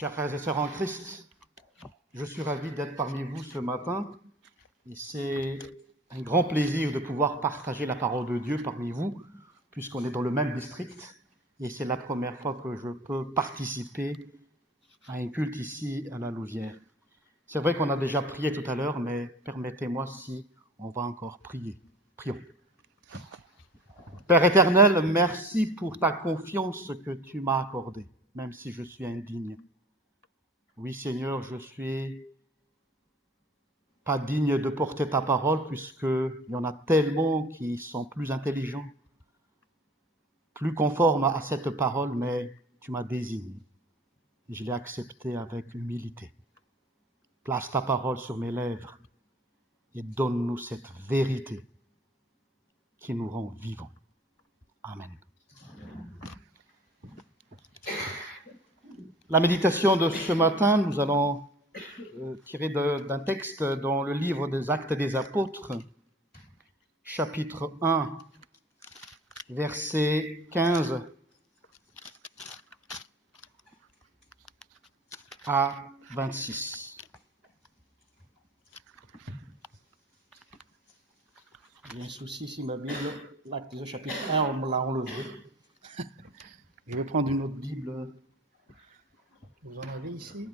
Chers frères et sœurs en Christ, je suis ravi d'être parmi vous ce matin et c'est un grand plaisir de pouvoir partager la parole de Dieu parmi vous puisqu'on est dans le même district et c'est la première fois que je peux participer à un culte ici à la Louvière. C'est vrai qu'on a déjà prié tout à l'heure, mais permettez-moi si on va encore prier. Prions. Père éternel, merci pour ta confiance que tu m'as accordée, même si je suis indigne. Oui, Seigneur, je suis pas digne de porter ta parole puisqu'il y en a tellement qui sont plus intelligents, plus conformes à cette parole, mais tu m'as désigné. Et je l'ai accepté avec humilité. Place ta parole sur mes lèvres et donne-nous cette vérité qui nous rend vivants. Amen. La méditation de ce matin, nous allons tirer d'un texte dans le livre des Actes des Apôtres, chapitre 1, verset 15 à 26. J'ai un souci ici, ma Bible, l'Acte du chapitre 1, on me l'a enlevé. Je vais prendre une autre Bible. Vous en avez ici?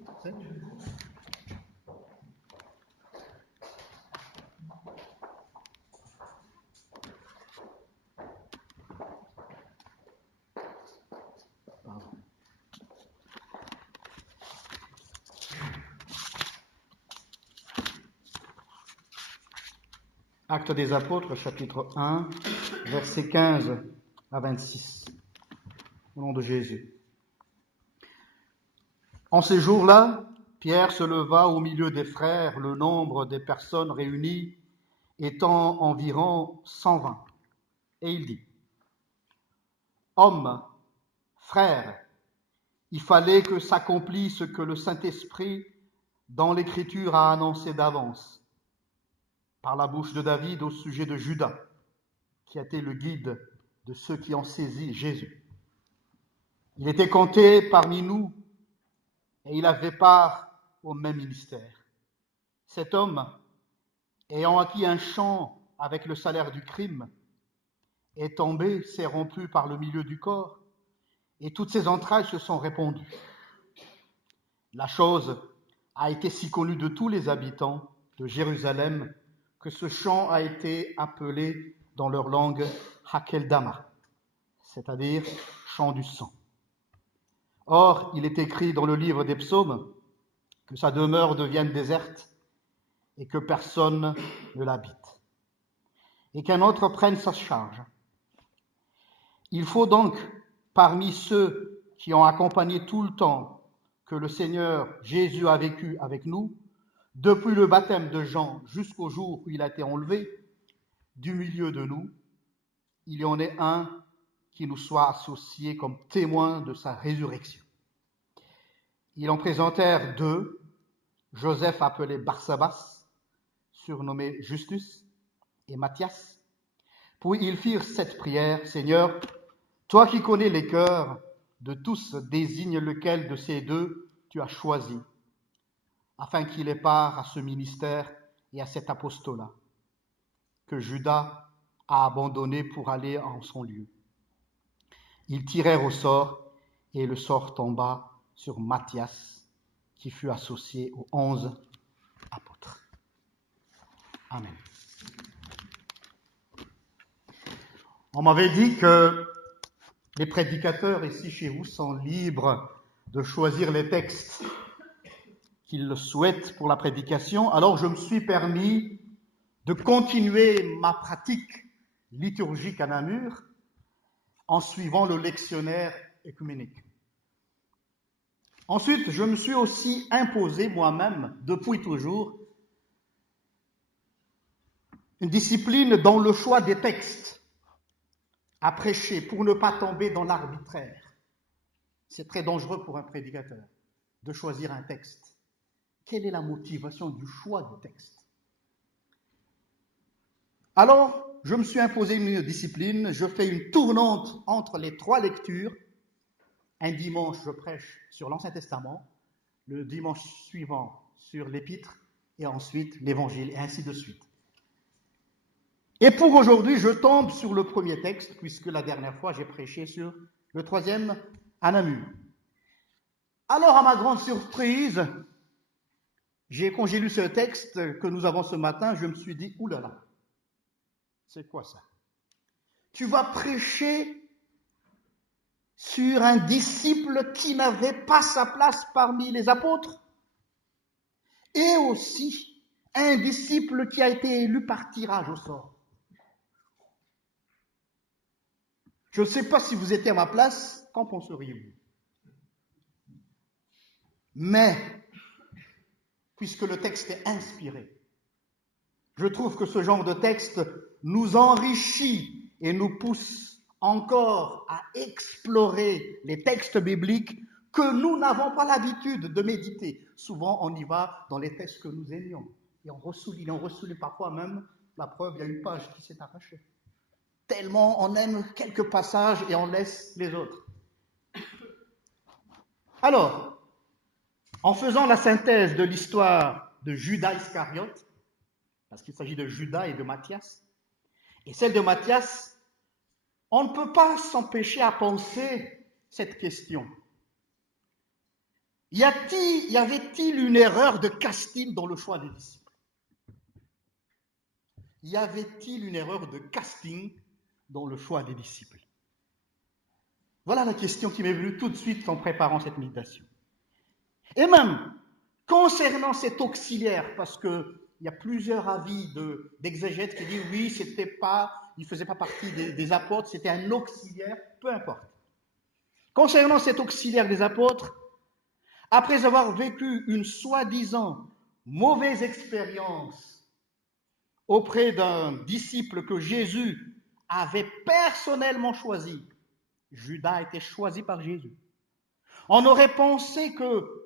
Pardon. Actes des Apôtres, chapitre 1, versets 15 à 26. Au nom de Jésus. En ces jours-là, Pierre se leva au milieu des frères, le nombre des personnes réunies étant environ 120. Et il dit: Hommes, frères, il fallait que s'accomplisse ce que le Saint-Esprit dans l'Écriture a annoncé d'avance, par la bouche de David au sujet de Judas, qui a été le guide de ceux qui ont saisi Jésus. Il était compté parmi nous et il avait part au même ministère. Cet homme, ayant acquis un champ avec le salaire du crime, est tombé, s'est rompu par le milieu du corps, et toutes ses entrailles se sont répandues. La chose a été si connue de tous les habitants de Jérusalem que ce champ a été appelé dans leur langue Hakeldama, c'est-à-dire champ du sang. Or, il est écrit dans le livre des psaumes que sa demeure devienne déserte et que personne ne l'habite, et qu'un autre prenne sa charge. Il faut donc, parmi ceux qui ont accompagné tout le temps que le Seigneur Jésus a vécu avec nous, depuis le baptême de Jean jusqu'au jour où il a été enlevé, du milieu de nous, il y en ait un qui nous soit associé comme témoin de sa résurrection. Ils en présentèrent deux, Joseph appelé Barsabas, surnommé Justus, et Matthias. Puis ils firent cette prière: Seigneur, toi qui connais les cœurs de tous, désigne lequel de ces deux tu as choisi, afin qu'il ait part à ce ministère et à cet apostolat, que Judas a abandonné pour aller en son lieu. Ils tirèrent au sort, et le sort tomba sur Matthias, qui fut associé aux 11 apôtres. Amen. On m'avait dit que les prédicateurs ici chez vous sont libres de choisir les textes qu'ils souhaitent pour la prédication. Alors je me suis permis de continuer ma pratique liturgique à Namur en suivant le lectionnaire œcuménique. Ensuite, je me suis aussi imposé moi-même, depuis toujours, une discipline dans le choix des textes à prêcher pour ne pas tomber dans l'arbitraire. C'est très dangereux pour un prédicateur de choisir un texte. Quelle est la motivation du choix du texte? Alors, je me suis imposé une discipline, je fais une tournante entre les 3 lectures. Un dimanche, je prêche sur l'Ancien Testament, le dimanche suivant sur l'épître et ensuite l'évangile et ainsi de suite. Et pour aujourd'hui, je tombe sur le premier texte puisque la dernière fois j'ai prêché sur le troisième à Namur. Alors à ma grande surprise, quand j'ai lu ce texte que nous avons ce matin, je me suis dit, oulala, c'est quoi ça? Tu vas prêcher sur un disciple qui n'avait pas sa place parmi les apôtres et aussi un disciple qui a été élu par tirage au sort. Je ne sais pas si vous étiez à ma place, qu'en penseriez-vous? Mais, puisque le texte est inspiré, je trouve que ce genre de texte nous enrichit et nous pousse encore à explorer les textes bibliques que nous n'avons pas l'habitude de méditer. Souvent, on y va dans les textes que nous aimions. Et on ressouligne parfois même, la preuve, il y a une page qui s'est arrachée. Tellement on aime quelques passages et on laisse les autres. Alors, en faisant la synthèse de l'histoire de Judas Iscariote, parce qu'il s'agit de Judas et de Matthias, et celle de Matthias, on ne peut pas s'empêcher à penser cette question. Y avait-il une erreur de casting dans le choix des disciples? Y avait-il une erreur de casting dans le choix des disciples? Voilà la question qui m'est venue tout de suite en préparant cette méditation. Et même, concernant cet auxiliaire, parce qu'il y a plusieurs avis d'exégètes qui disent oui, il ne faisait pas partie des apôtres, c'était un auxiliaire, peu importe. Concernant cet auxiliaire des apôtres, après avoir vécu une soi-disant mauvaise expérience auprès d'un disciple que Jésus avait personnellement choisi, Judas a été choisi par Jésus, on aurait pensé que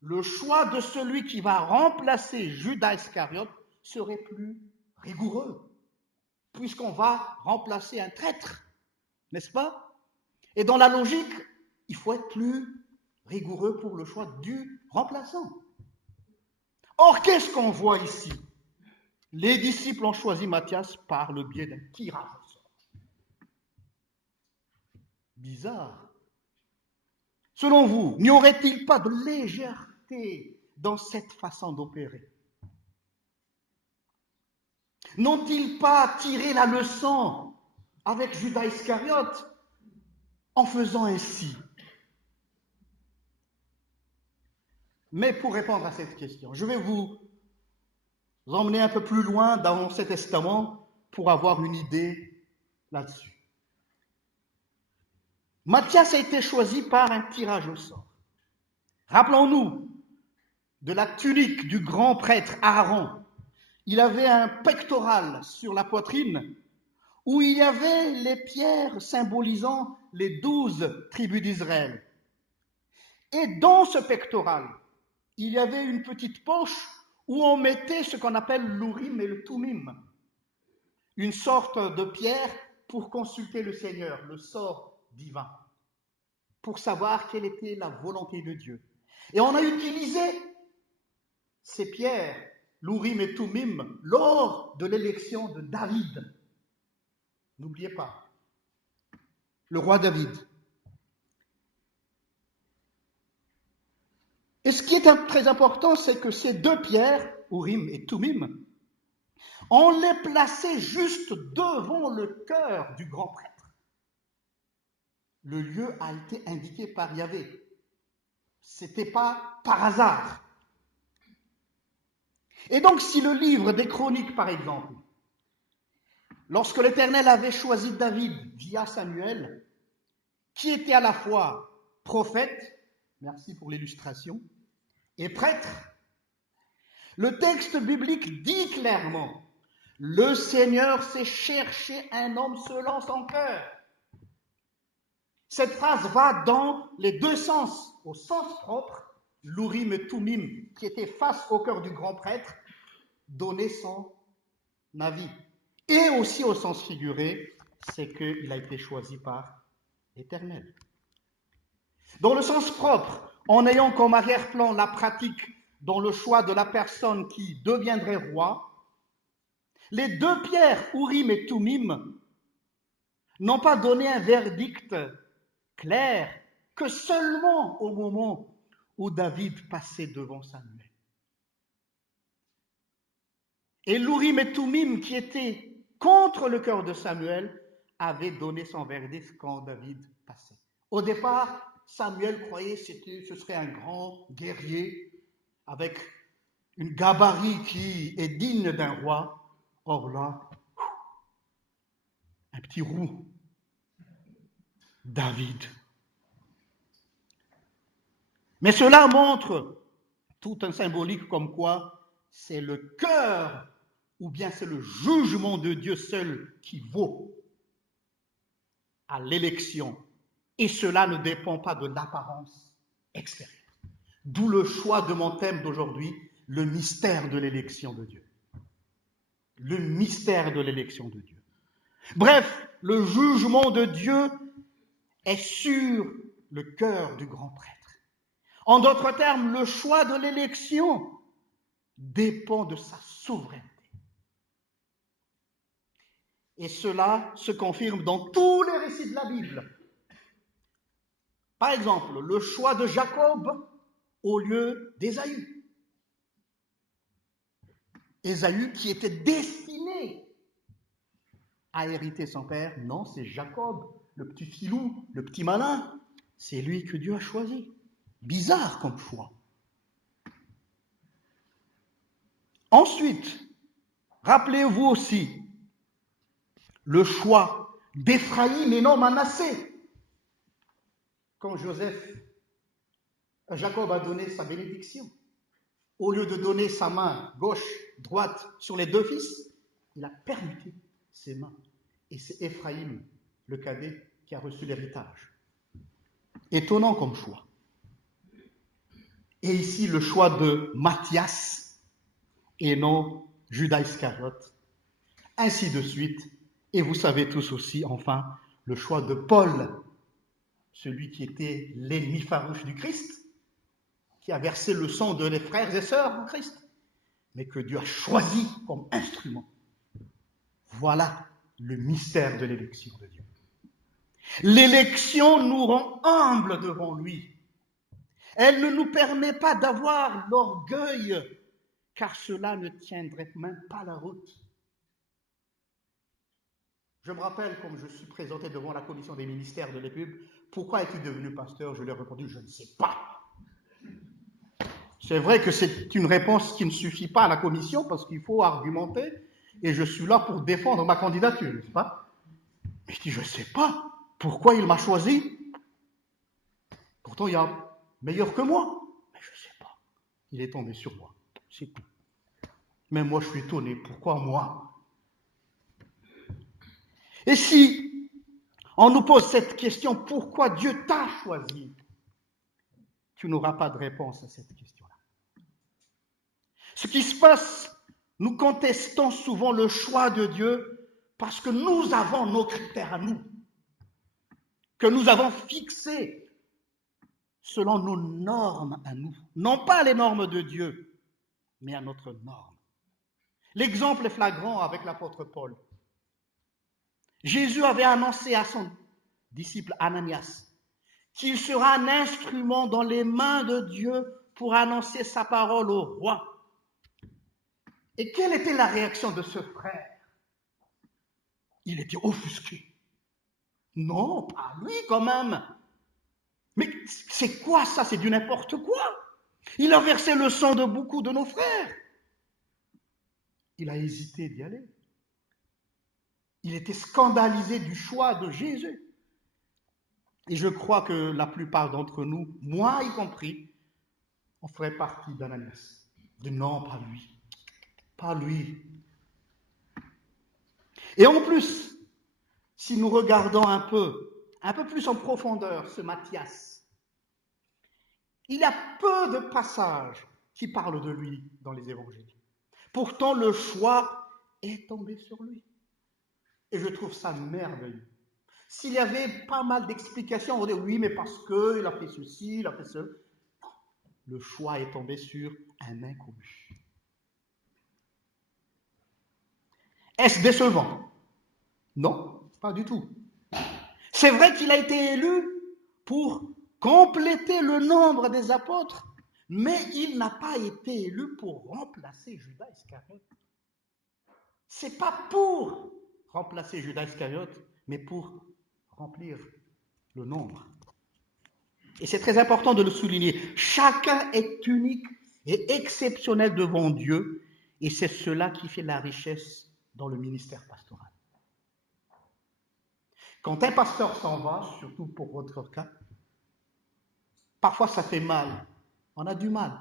le choix de celui qui va remplacer Judas Iscariote serait plus rigoureux, puisqu'on va remplacer un traître, n'est-ce pas? Et dans la logique, il faut être plus rigoureux pour le choix du remplaçant. Or, qu'est-ce qu'on voit ici? Les disciples ont choisi Matthias par le biais d'un tirage au sort. Bizarre. Selon vous, n'y aurait-il pas de légèreté dans cette façon d'opérer? N'ont-ils pas tiré la leçon avec Judas Iscariote en faisant ainsi? Mais pour répondre à cette question, je vais vous emmener un peu plus loin dans l'Ancien Testament pour avoir une idée là-dessus. Matthias a été choisi par un tirage au sort. Rappelons-nous de la tunique du grand prêtre Aaron. Il avait un pectoral sur la poitrine où il y avait les pierres symbolisant les 12 tribus d'Israël. Et dans ce pectoral, il y avait une petite poche où on mettait ce qu'on appelle l'Urim et le Thummim, une sorte de pierre pour consulter le Seigneur, le sort divin, pour savoir quelle était la volonté de Dieu. Et on a utilisé ces pierres, l'Urim et Thummim, lors de l'élection de David. N'oubliez pas, le roi David. Et ce qui est très important, c'est que ces deux pierres, Urim et Thummim, on les plaçait juste devant le cœur du grand prêtre. Le lieu a été indiqué par Yahvé. Ce n'était pas par hasard. Et donc, si le livre des Chroniques, par exemple, lorsque l'Éternel avait choisi David via Samuel, qui était à la fois prophète, merci pour l'illustration, et prêtre, le texte biblique dit clairement, le Seigneur s'est cherché un homme selon son cœur. Cette phrase va dans les deux sens, au sens propre, l'Urim et Thummim, qui était face au cœur du grand prêtre, donnait son avis. Et aussi au sens figuré, c'est qu'il a été choisi par l'Éternel. Dans le sens propre, en ayant comme arrière-plan la pratique dans le choix de la personne qui deviendrait roi, les deux pierres, Urim et Thummim, n'ont pas donné un verdict clair que seulement au moment où David passait devant Samuel. Et l'Urim et Thummim, qui étaient contre le cœur de Samuel, avaient donné son verdict quand David passait. Au départ, Samuel croyait que ce serait un grand guerrier avec une gabarit qui est digne d'un roi. Or là, un petit roux, David. Mais cela montre tout un symbolique comme quoi c'est le cœur ou bien c'est le jugement de Dieu seul qui vaut à l'élection. Et cela ne dépend pas de l'apparence extérieure. D'où le choix de mon thème d'aujourd'hui, le mystère de l'élection de Dieu. Le mystère de l'élection de Dieu. Bref, le jugement de Dieu est sur le cœur du grand prêtre. En d'autres termes, le choix de l'élection dépend de sa souveraineté. Et cela se confirme dans tous les récits de la Bible. Par exemple, le choix de Jacob au lieu d'Ésaü. Ésaü qui était destiné à hériter son père. Non, c'est Jacob, le petit filou, le petit malin. C'est lui que Dieu a choisi. Bizarre comme choix. Ensuite, rappelez-vous aussi le choix d'Éphraïm et non Manassé. Quand Jacob a donné sa bénédiction, au lieu de donner sa main gauche, droite sur les deux fils, il a permuté ses mains. Et c'est Éphraïm, le cadet, qui a reçu l'héritage. Étonnant comme choix. Et ici, le choix de Matthias et non Judas Iscariote. Ainsi de suite. Et vous savez tous aussi, enfin, le choix de Paul, celui qui était l'ennemi farouche du Christ, qui a versé le sang de les frères et sœurs en Christ, mais que Dieu a choisi comme instrument. Voilà le mystère de l'élection de Dieu. L'élection nous rend humbles devant lui. Elle ne nous permet pas d'avoir l'orgueil, car cela ne tiendrait même pas la route. Je me rappelle, comme je suis présenté devant la commission des ministères de l'EPUB, pourquoi es-tu devenu pasteur? Je lui ai répondu, je ne sais pas. C'est vrai que c'est une réponse qui ne suffit pas à la commission parce qu'il faut argumenter et je suis là pour défendre ma candidature, n'est-ce pas? Mais je dis, je ne sais pas pourquoi il m'a choisi. Pourtant, il y a meilleur que moi. Mais je ne sais pas. Il est tombé sur moi. C'est tout. Mais moi, je suis étonné. Pourquoi moi? Et si on nous pose cette question, pourquoi Dieu t'a choisi? Tu n'auras pas de réponse à cette question-là. Ce qui se passe, nous contestons souvent le choix de Dieu parce que nous avons nos critères à nous, que nous avons fixés selon nos normes à nous. Non pas les normes de Dieu, mais à notre norme. L'exemple est flagrant avec l'apôtre Paul. Jésus avait annoncé à son disciple Ananias qu'il sera un instrument dans les mains de Dieu pour annoncer sa parole au roi. Et quelle était la réaction de ce frère? Il était offusqué. Non, pas lui quand même. Mais c'est quoi ça? C'est du n'importe quoi. Il a versé le sang de beaucoup de nos frères. Il a hésité d'y aller. Il était scandalisé du choix de Jésus. Et je crois que la plupart d'entre nous, moi y compris, on ferait partie d'Ananias. De non, pas lui. Pas lui. Et en plus, si nous regardons un peu plus en profondeur ce Matthias, il y a peu de passages qui parlent de lui dans les évangiles. Pourtant, le choix est tombé sur lui. Et je trouve ça merveilleux. S'il y avait pas mal d'explications, on dirait oui, mais parce qu'il a fait ceci, il a fait cela. le choix est tombé sur un inconnu. Est-ce décevant? Non, pas du tout. C'est vrai qu'il a été élu pour compléter le nombre des apôtres, mais il n'a pas été élu pour remplacer Judas Iscariote. C'est pas pour remplacer Judas Iscariote, mais pour remplir le nombre. Et c'est très important de le souligner. Chacun est unique et exceptionnel devant Dieu, et c'est cela qui fait la richesse dans le ministère pastoral. Quand un pasteur s'en va, surtout pour votre cas, parfois ça fait mal. On a du mal.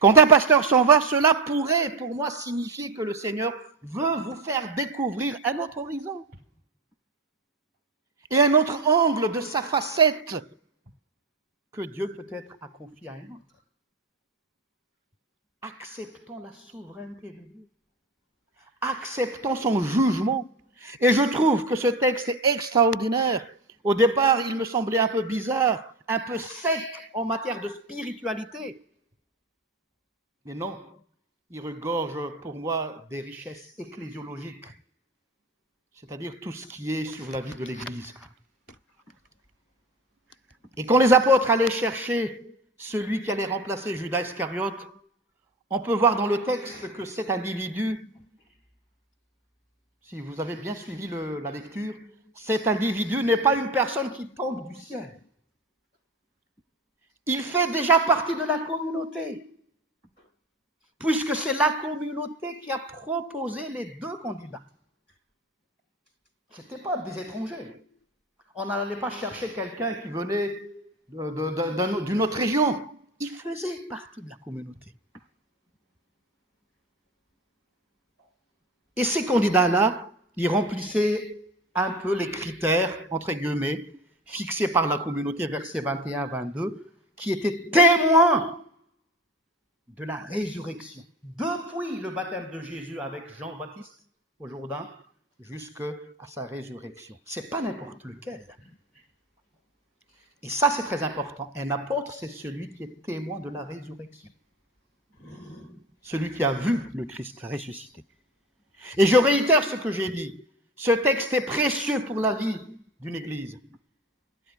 Quand un pasteur s'en va, cela pourrait pour moi signifier que le Seigneur veut vous faire découvrir un autre horizon et un autre angle de sa facette que Dieu peut-être a confié à un autre. Acceptons la souveraineté de Dieu. Acceptons son jugement. Et je trouve que ce texte est extraordinaire. Au départ, il me semblait un peu bizarre, un peu sec en matière de spiritualité. Mais non, il regorge pour moi des richesses ecclésiologiques, c'est-à-dire tout ce qui est sur la vie de l'Église. Et quand les apôtres allaient chercher celui qui allait remplacer Judas Iscariote, on peut voir dans le texte que cet individu, si vous avez bien suivi la lecture, cet individu n'est pas une personne qui tombe du ciel. Il fait déjà partie de la communauté, puisque c'est la communauté qui a proposé les deux candidats. Ce n'étaient pas des étrangers. On n'allait pas chercher quelqu'un qui venait d'une autre région. Il faisait partie de la communauté. Et ces candidats-là, ils remplissaient un peu les critères, entre guillemets, fixés par la communauté, versets 21-22, qui étaient témoins de la résurrection. Depuis le baptême de Jésus avec Jean-Baptiste au Jourdain, jusqu'à sa résurrection. Ce n'est pas n'importe lequel. Et ça, c'est très important. Un apôtre, c'est celui qui est témoin de la résurrection. Celui qui a vu le Christ ressuscité. Et je réitère ce que j'ai dit. Ce texte est précieux pour la vie d'une église.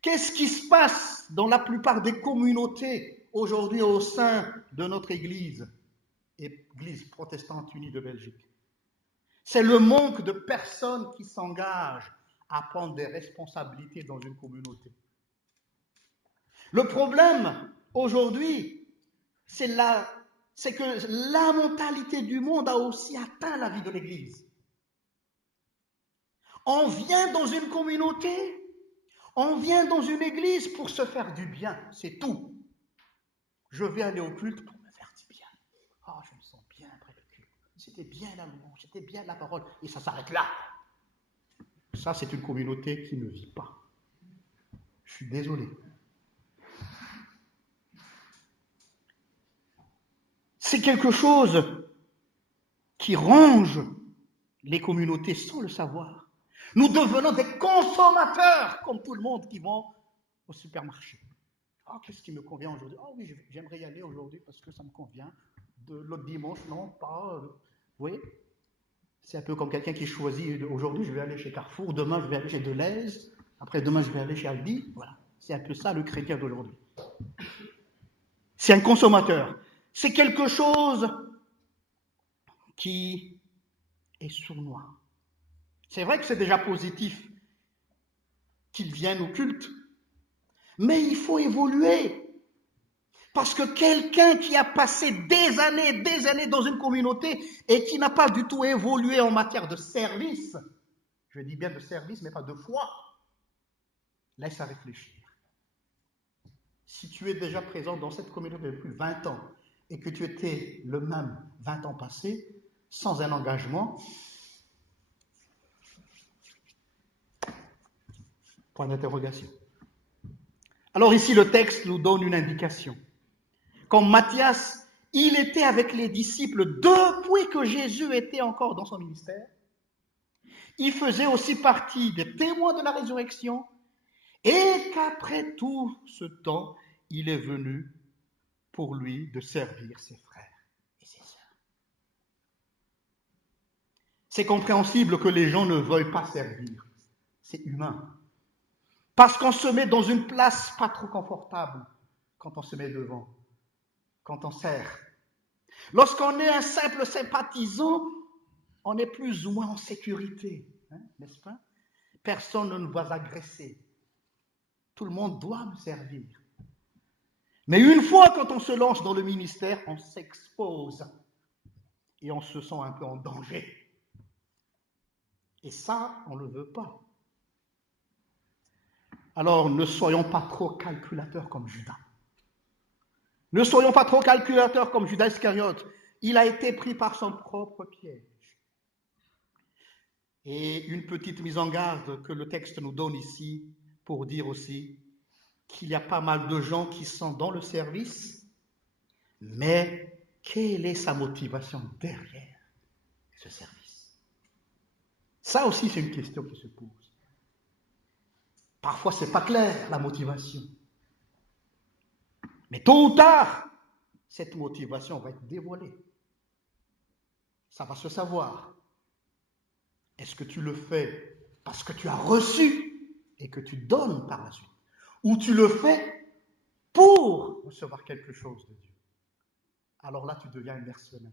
Qu'est-ce qui se passe dans la plupart des communautés aujourd'hui au sein de notre église, Église protestante unie de Belgique? C'est le manque de personnes qui s'engagent à prendre des responsabilités dans une communauté. Le problème aujourd'hui, c'est que la mentalité du monde a aussi atteint la vie de l'Église. On vient dans une communauté, on vient dans une église pour se faire du bien, c'est tout. Je vais aller au culte pour me faire du bien. Oh, je me sens bien après le culte. C'était bien la louange, c'était bien la parole, et ça s'arrête là. Ça, c'est une communauté qui ne vit pas. Je suis désolé. C'est quelque chose qui ronge les communautés sans le savoir. Nous devenons des consommateurs, comme tout le monde qui vont au supermarché. Ah, qu'est-ce qui me convient aujourd'hui? Ah oui, j'aimerais y aller aujourd'hui parce que ça me convient. De l'autre dimanche, non, pas. Vous voyez? C'est un peu comme quelqu'un qui choisit aujourd'hui, je vais aller chez Carrefour, demain je vais aller chez Deleuze, après demain je vais aller chez Aldi. Voilà. C'est un peu ça le chrétien d'aujourd'hui. C'est un consommateur. C'est quelque chose qui est sournois. C'est vrai que c'est déjà positif qu'ils viennent au culte, mais il faut évoluer. Parce que quelqu'un qui a passé des années dans une communauté et qui n'a pas du tout évolué en matière de service, je dis bien de service, mais pas de foi, laisse à réfléchir. Si tu es déjà présent dans cette communauté depuis 20 ans et que tu étais le même 20 ans passés, sans un engagement, point d'interrogation. Alors ici, le texte nous donne une indication. Comme Matthias, il était avec les disciples depuis que Jésus était encore dans son ministère. Il faisait aussi partie des témoins de la résurrection et qu'après tout ce temps, il est venu pour lui de servir ses frères et ses sœurs. C'est compréhensible que les gens ne veuillent pas servir. C'est humain. Parce qu'on se met dans une place pas trop confortable quand on se met devant, quand on sert. Lorsqu'on est un simple sympathisant, on est plus ou moins en sécurité, n'est-ce pas? Personne ne nous va agresser. Tout le monde doit me servir. Mais une fois quand on se lance dans le ministère, on s'expose et on se sent un peu en danger. Et ça, on ne le veut pas. Alors, ne soyons pas trop calculateurs comme Judas. Ne soyons pas trop calculateurs comme Judas Iscariote. Il a été pris par son propre piège. Et une petite mise en garde que le texte nous donne ici pour dire aussi qu'il y a pas mal de gens qui sont dans le service, mais quelle est sa motivation derrière ce service? Ça aussi, c'est une question qui se pose. Parfois, ce n'est pas clair, la motivation. Mais tôt ou tard, cette motivation va être dévoilée. Ça va se savoir. Est-ce que tu le fais parce que tu as reçu et que tu donnes par la suite? Ou tu le fais pour recevoir quelque chose de Dieu? Alors là, tu deviens un mercenaire.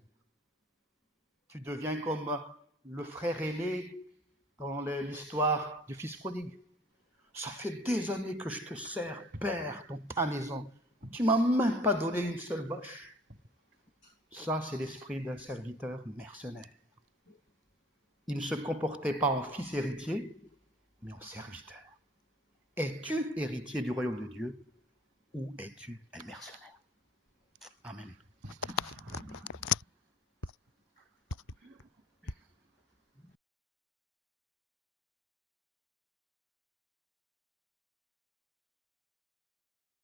Tu deviens comme le frère aîné dans l'histoire du fils prodigue. Ça fait des années que je te sers, Père, dans ta maison. Tu ne m'as même pas donné une seule vache. Ça, c'est l'esprit d'un serviteur mercenaire. Il ne se comportait pas en fils héritier, mais en serviteur. Es-tu héritier du royaume de Dieu ou es-tu un mercenaire?